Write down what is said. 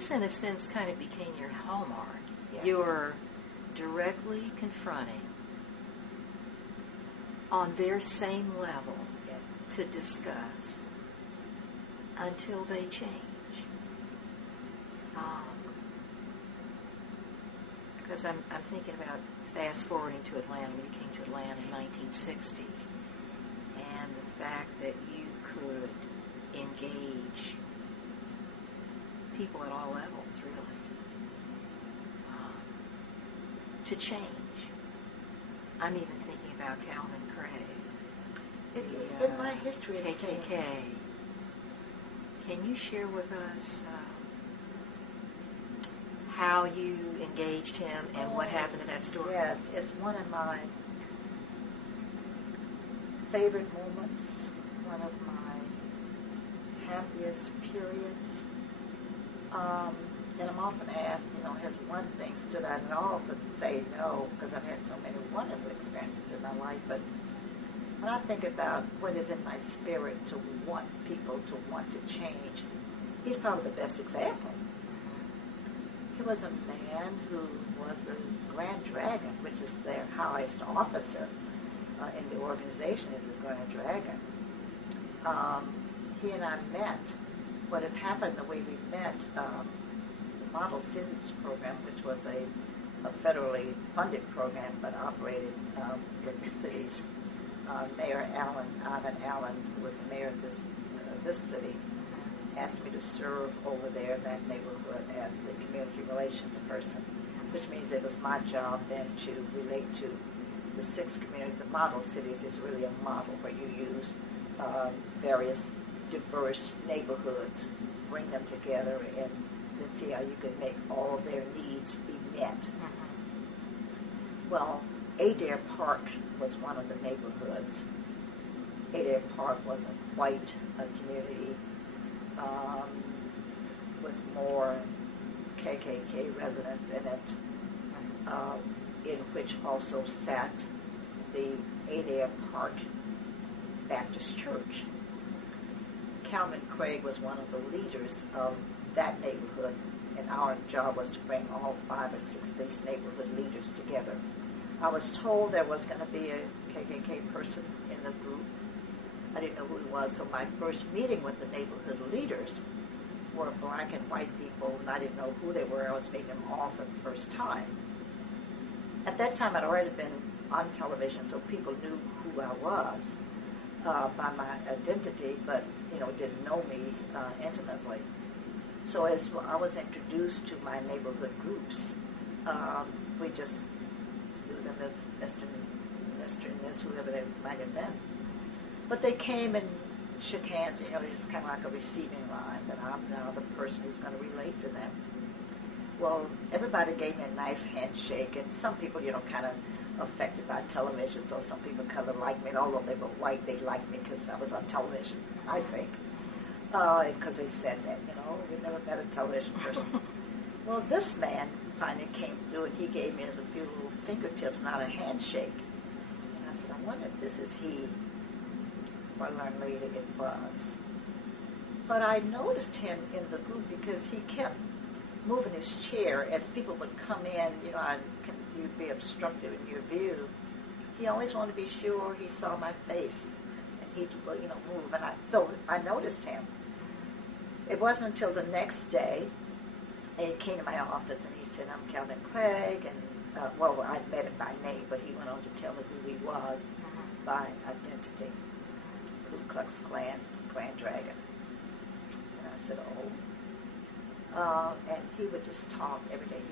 this, in a sense, kind of became your hallmark. Yes. You're directly confronting on their same level Yes. to discuss until they change. Because I'm thinking about fast forwarding to Atlanta. When you came to Atlanta in 1960, and the fact that you could engage people at all levels, really, to change. I'm even thinking about Calvin Craig. It's been my history. KKK. Can you share with us how you engaged him and what happened to that story? Yes, it's one of my favorite moments, one of my happiest periods. And I'm often asked, has one thing stood out? And I often say no, because I've had so many wonderful experiences in my life. But when I think about what is in my spirit to want people to want to change, he's probably the best example. He was a man who was the Grand Dragon, which is their highest officer in the organization, is the Grand Dragon. He and I met. What had happened, the way we met, the Model Cities program, which was a federally funded program but operated in the cities. Mayor Ivan Allen, who was the mayor of this city, asked me to serve over there in that neighborhood as the community relations person, which means it was my job then to relate to the 6 communities. The Model Cities is really a model where you use various diverse neighborhoods, bring them together, and then see how you can make all of their needs be met. Well, Adair Park was one of the neighborhoods. Adair Park was a white community with more KKK residents in it, in which also sat the Adair Park Baptist Church. Calvin Craig was one of the leaders of that neighborhood, and our job was to bring all 5 or 6 of these neighborhood leaders together. I was told there was going to be a KKK person in the group. I didn't know who he was, so my first meeting with the neighborhood leaders were black and white people, and I didn't know who they were. I was meeting them all for the first time. At that time, I'd already been on television, so people knew who I was by my identity, but didn't know me intimately. So as I was introduced to my neighborhood groups, we just knew them as Mr. and Ms., whoever they might have been. But they came and shook hands, it's kind of like a receiving line, that I'm now the person who's going to relate to them. Well, everybody gave me a nice handshake, and some people, kind of affected by television, so some people kind of liked me. Although they were white, they liked me because I was on television, I think. Because they said that, we never met a television person. Well, this man finally came through, and he gave me a few little fingertips, not a handshake. And I said, I wonder if this is he. Well, I learned later it was. But I noticed him in the group because he kept moving his chair as people would come in, you'd be obstructed in your view. He always wanted to be sure he saw my face, and he'd, move. And so I noticed him. It wasn't until the next day, he came to my office and he said, I'm Calvin Craig, and I met him by name, but he went on to tell me who he was by identity. Ku Klux Klan, Grand Dragon. And I said, oh. And he would just talk every day.